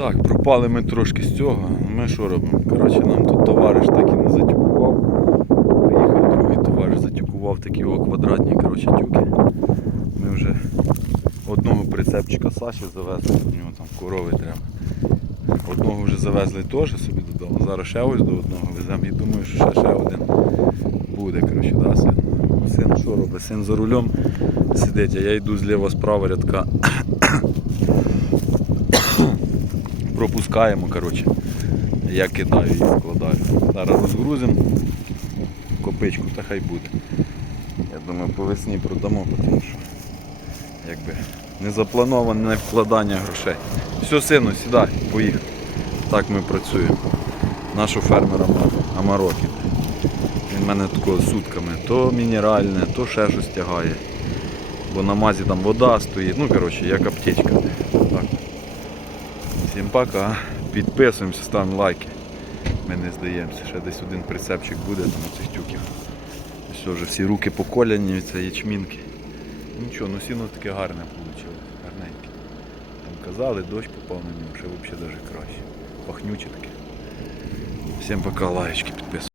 Так, пропали ми трошки з цього. Ми що робимо? Коротше, нам тут товариш так і не затюкував. Приїхав другий товариш, затюкував такі о квадратні коротше, тюки. Ми вже одного прицепчика Саші завезли, у нього там корови треба. Одного вже завезли теж собі додому. Зараз ще ось до одного веземо і думаю, що ще, ще один буде. Коротше, да, син? Син що робить? Син за рулем сидить, а я йду зліва справа рядка. Пропускаємо, коротше. Я кидаю і вкладаю. Зараз розгрузимо копичку, та хай буде. Я думаю, по весні продамо, тому що якби не заплановане вкладання грошей. Все, сину, сідай, поїхав. Так ми працюємо. Наш фермер Амарокі. Він мене такого сутками. То мінеральне, то ще щось тягає. Бо на мазі там вода стоїть. Ну, коротше, як аптечка. Так. Всім пока. Підписуємося, ставимо лайки. Ми не здаємося. Ще десь один прицепчик буде там у цих тюків. Все, вже всі руки поколяні від цієї ячмінки. Нічого, ну сіно таке гарне вийшло. Гарненьке. Там казали, дощ попав на нього, ще взагалі навіть краще. Пахнюче таке. Всім пока, лаєчки підписуйтесь.